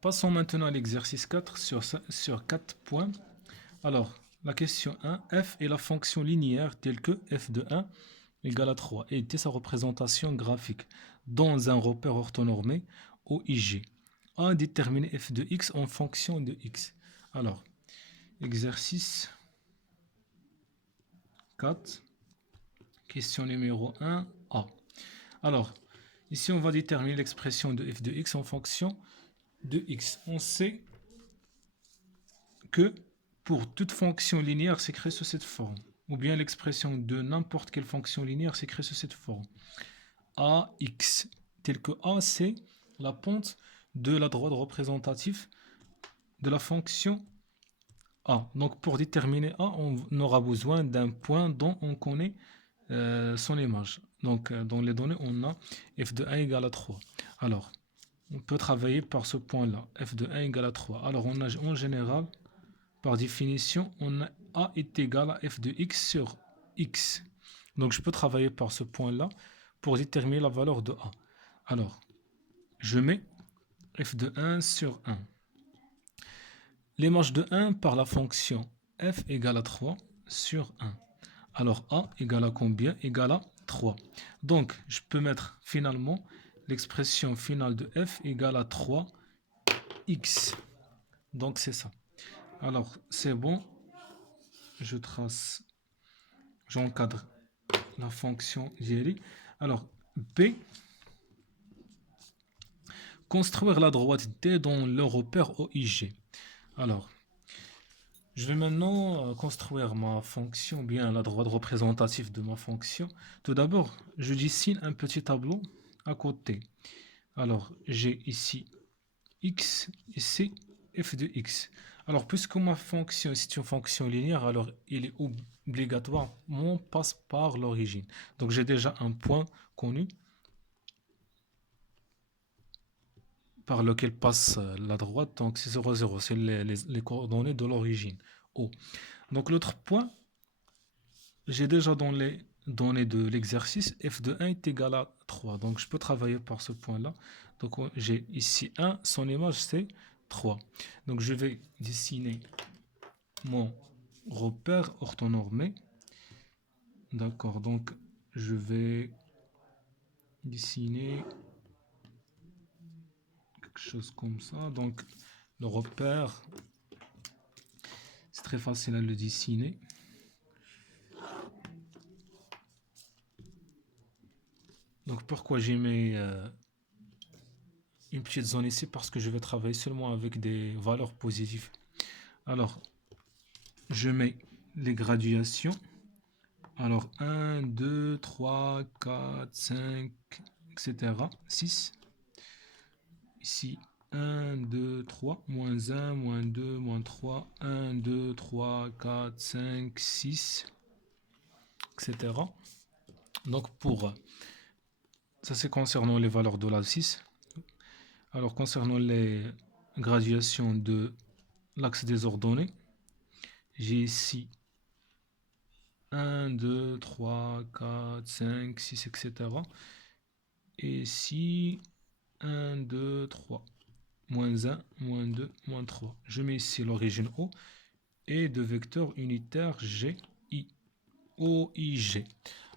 Passons maintenant à l'exercice 4 sur 4 points. Alors, la question 1, f est la fonction linéaire telle que f de 1 égale à 3 et était sa représentation graphique dans un repère orthonormé OIG. A déterminer f de x en fonction de x. Alors, exercice 4, question numéro 1, A. Alors, ici on va déterminer l'expression de f de x en fonction de x. On sait que pour toute fonction linéaire s'écrit sous cette forme, ou bien l'expression de n'importe quelle fonction linéaire s'écrit sous cette forme. AX, tel que A, c'est la pente de la droite représentative de la fonction A. Donc pour déterminer A, on aura besoin d'un point dont on connaît son image. Donc dans les données, on a f de 1 égale à 3. Alors, on peut travailler par ce point-là, f de 1 égale à 3. Alors on a en général, par définition, on a est égal à f de x sur x. Donc je peux travailler par ce point-là pour déterminer la valeur de a. Alors, je mets f de 1 sur 1. L'image de 1 par la fonction f égale à 3 sur 1. Alors a égale à combien? Égale à 3. Donc je peux mettre finalement l'expression finale de f égale à 3x. Donc c'est ça. Alors c'est bon. Je trace, j'encadre la fonction GRI. Alors, B, construire la droite D dans le repère OIG. Alors, je vais maintenant construire ma fonction, bien la droite représentative de ma fonction. Tout d'abord, je dessine un petit tableau à côté. Alors, j'ai ici x, ici f de x. Alors, puisque ma fonction est une fonction linéaire, alors il est obligatoirement passe par l'origine. Donc, j'ai déjà un point connu par lequel passe la droite. Donc, c'est 0, 0. C'est les coordonnées de l'origine. O. Donc, l'autre point, j'ai déjà dans les données de l'exercice, f de 1 est égal à 3. Donc, je peux travailler par ce point-là. Donc, j'ai ici 1, son image, c'est 3. Donc, je vais dessiner mon repère orthonormé. D'accord, donc je vais dessiner quelque chose comme ça. Donc, le repère, c'est très facile à le dessiner. Donc, pourquoi j'ai mis une petite zone ici? Parce que je vais travailler seulement avec des valeurs positives. Alors, je mets les graduations. Alors, 1, 2, 3, 4, 5, etc. 6. Ici, 1, 2, 3, moins 1, moins 2, moins 3, 1, 2, 3, 4, 5, 6, etc. Donc, ça c'est concernant les valeurs de la 6. Alors, concernant les graduations de l'axe des ordonnées, j'ai ici 1, 2, 3, 4, 5, 6, etc. Et ici, 1, 2, 3. Moins 1, moins 2, moins 3. Je mets ici l'origine O et de vecteurs unitaires G, I, O, I, G.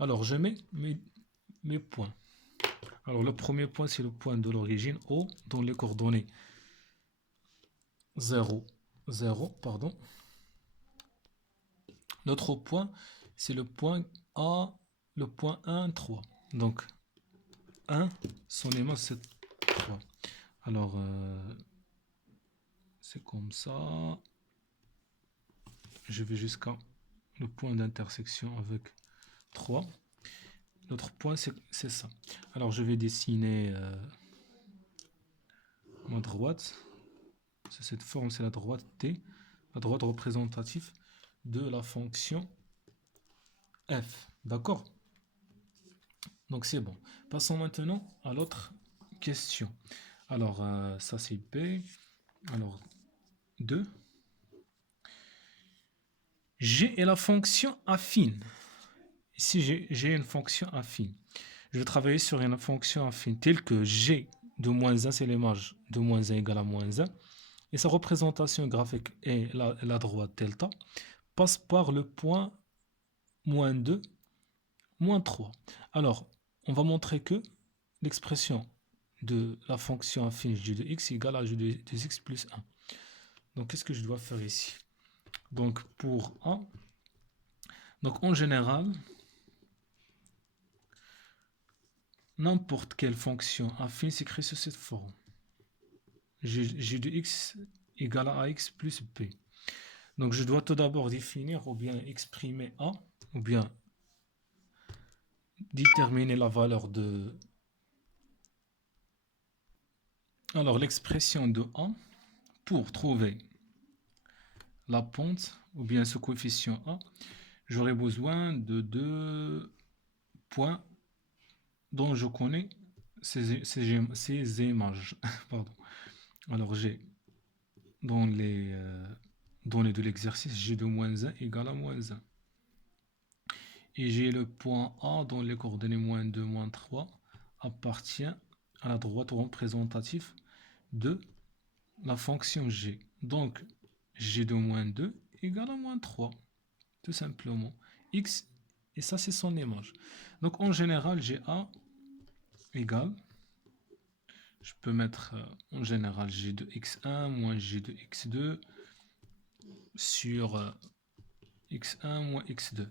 Alors, je mets mes points. Alors, le premier point, c'est le point de l'origine O dans les coordonnées 0, 0, pardon. L'autre point, c'est le point A, le point 1, 3. Donc, 1, son image, c'est 3. Alors, c'est comme ça. Je vais jusqu'à le point d'intersection avec 3. L'autre point, c'est ça. Alors, je vais dessiner ma droite. C'est cette forme, c'est la droite T, la droite représentative de la fonction f. D'accord? Donc, c'est bon. Passons maintenant à l'autre question. Alors, ça, c'est B. Alors, 2. G est la fonction affine. Ici, j'ai une fonction affine. Je vais travailler sur une fonction affine telle que G de moins 1, c'est l'image de moins 1 égale à moins 1. Et sa représentation graphique est la droite delta, passe par le point moins 2, moins 3. Alors, on va montrer que l'expression de la fonction affine g de x égale à g de x plus 1. Donc, qu'est-ce que je dois faire ici? Donc, pour A, donc en général, n'importe quelle fonction affine s'écrit sous cette forme. G de x égale à ax plus b. Donc, je dois tout d'abord définir ou bien exprimer A, ou bien déterminer la valeur de... Alors, l'expression de A, pour trouver la pente, ou bien ce coefficient A, j'aurai besoin de deux points dont je connais ces images. Pardon. Alors, j'ai dans les données de l'exercice, j'ai de moins 1 égale à moins 1. Et j'ai le point A dont les coordonnées moins 2, moins 3 appartient à la droite représentative de la fonction g. Donc, g de moins 2 égale à moins 3, tout simplement. X, et ça c'est son image. Donc, en général, j'ai A égale, je peux mettre en général g de x1 moins g de x2 sur x1 moins x2.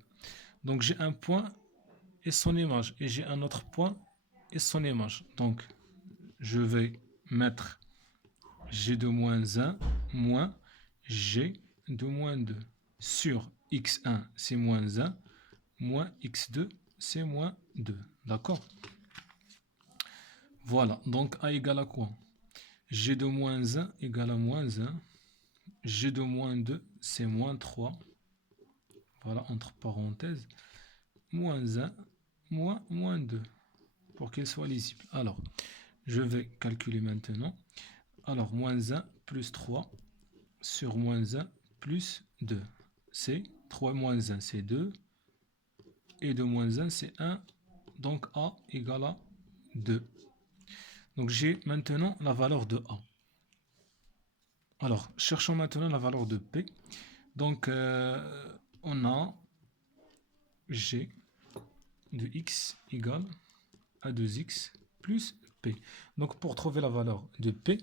Donc, j'ai un point et son image, et j'ai un autre point et son image. Donc, je vais mettre g de moins 1 moins g de moins 2 sur x1, c'est moins 1, moins x2, c'est moins 2. D'accord? Voilà, donc A égale à quoi? G de moins 1 égale à moins 1. G de moins 2, c'est moins 3. Voilà, entre parenthèses. Moins 1, moins 2. Pour qu'il soit lisible. Alors, je vais calculer maintenant. Alors, moins 1 plus 3 sur moins 1 plus 2. C'est 3 moins 1, c'est 2. Et de moins 1, c'est 1. Donc, A égale à 2. Donc, j'ai maintenant la valeur de A. Alors, cherchons maintenant la valeur de P. Donc, on a G de X égale à 2X plus P. Donc, pour trouver la valeur de P,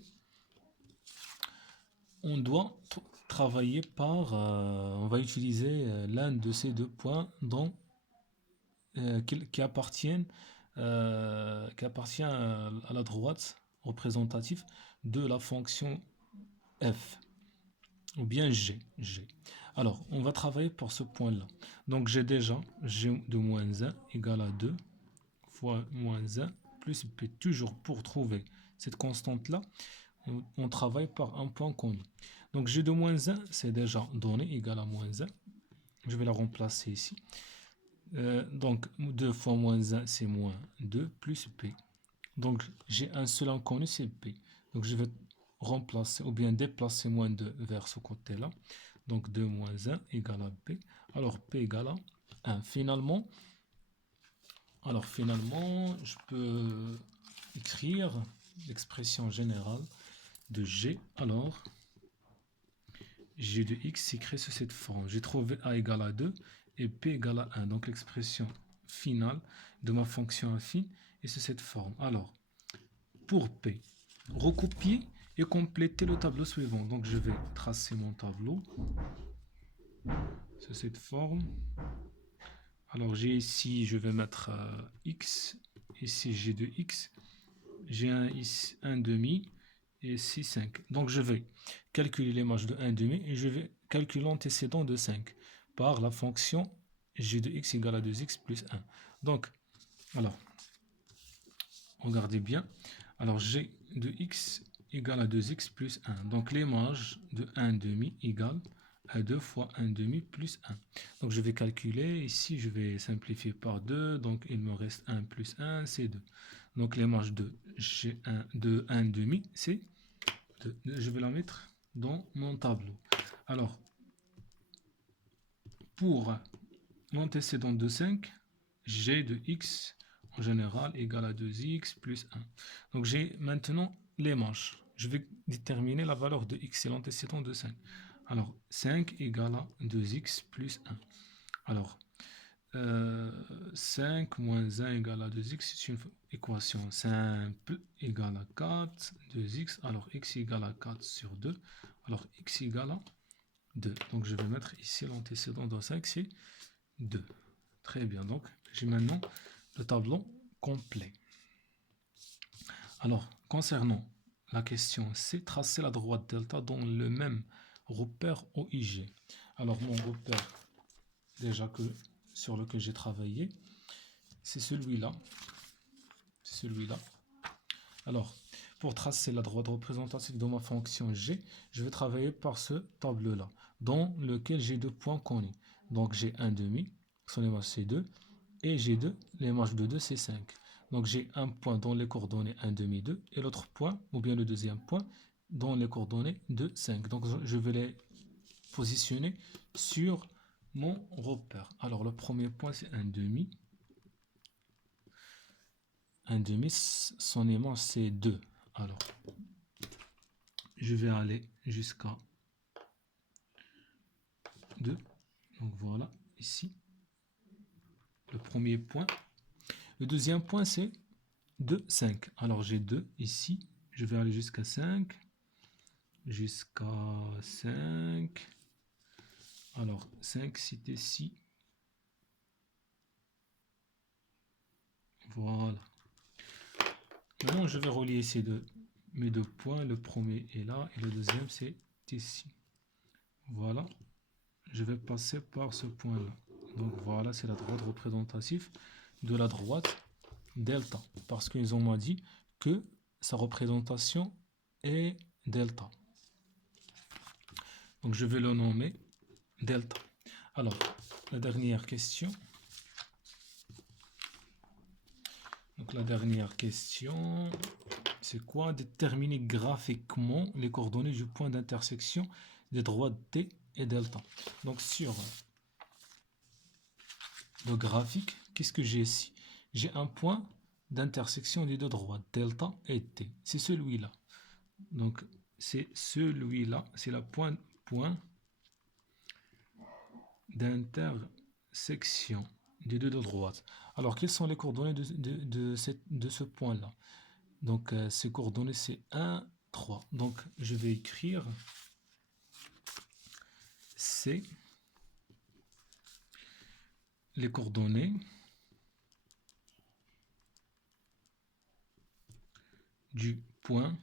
on doit travailler par... on va utiliser l'un de ces deux points qui appartient à la droite représentative de la fonction f, ou bien g. Alors, on va travailler pour ce point-là. Donc, j'ai déjà g de moins 1 égale à 2 fois moins 1 plus p. Toujours pour trouver cette constante-là, on travaille par un point connu. Donc, g de moins 1, c'est déjà donné, égal à moins 1. Je vais la remplacer ici. Donc, 2 fois moins 1, c'est moins 2 plus p. Donc, j'ai un seul inconnu, c'est p. Donc, je vais remplacer ou bien déplacer moins 2 vers ce côté-là. Donc, 2 moins 1 égale à p. Alors, p égale à 1. Finalement, je peux écrire l'expression générale de g. Alors, g de x s'écrit sous cette forme. J'ai trouvé a égale à 2 et p égale à 1. Donc, l'expression finale de ma fonction affine est sous cette forme. Alors, pour p, recopier et compléter le tableau suivant. Donc, je vais tracer mon tableau sous cette forme. Alors, j'ai ici, je vais mettre x. Ici, j'ai de x. J'ai un demi et ici 5. Donc, je vais calculer l'image de 1 demi et je vais calculer l'antécédent de 5 par la fonction g de x égale à 2x plus 1. Donc, alors, regardez bien. Alors, g de x égale à 2x plus 1. Donc, l'image de 1 demi égale à 2 fois 1 demi plus 1. Donc, je vais calculer. Ici, je vais simplifier par 2. Donc, il me reste 1 plus 1, c'est 2. Donc, l'image de G1 de 1 demi, c'est 2. Je vais la mettre dans mon tableau. Alors, pour l'antécédent de 5, g de x, en général égale à 2x plus 1. Donc j'ai maintenant les manches. Je vais déterminer la valeur de x, c'est l'antécédent de 5. Alors 5 égale à 2x plus 1. Alors 5 moins 1 égale à 2x, c'est une équation simple égale à 4, 2x, alors x égale à 4 sur 2, alors x égale à 2. Donc je vais mettre ici l'antécédent de 5, c'est 2. Très bien, donc j'ai maintenant le tableau complet. Alors, concernant la question C, tracer la droite delta dans le même repère OIG. Alors, mon repère, déjà sur lequel j'ai travaillé, c'est celui-là. C'est celui-là. Alors, pour tracer la droite représentative de ma fonction G, je vais travailler par ce tableau-là, dans lequel j'ai deux points connus. Donc, j'ai 1,5, son image c'est 2, et j'ai 2, l'image de 2 c'est 5. Donc, j'ai un point dans les coordonnées 1,5, 2, et l'autre point, ou bien le deuxième point, dans les coordonnées de 5. Donc, je vais les positionner sur mon repère. Alors, le premier point, c'est 1,5. 1,5, son image, c'est 2. Alors, je vais aller jusqu'à 2. Donc, voilà, ici, le premier point. Le deuxième point, c'est 2, 5. Alors, j'ai 2 ici. Je vais aller jusqu'à 5. Jusqu'à 5. Alors, 5, c'est ici. Voilà. Maintenant, je vais relier mes deux points. Le premier est là et le deuxième, c'est ici. Voilà. Je vais passer par ce point-là. Donc, voilà, c'est la droite représentative de la droite delta. Parce qu'ils ont dit que sa représentation est delta. Donc, je vais le nommer delta. Alors, la dernière question. Donc, la dernière question, c'est quoi? Déterminer graphiquement les coordonnées du point d'intersection des droites T et delta. Donc, sur le graphique, qu'est-ce que j'ai ici? J'ai un point d'intersection des deux droites, delta et T. C'est celui-là. Donc, c'est celui-là. C'est la point d'intersection des deux droites. Alors, quelles sont les coordonnées de ce point-là? Donc, ces coordonnées, c'est 1, 3. Donc, je vais écrire C, les coordonnées du point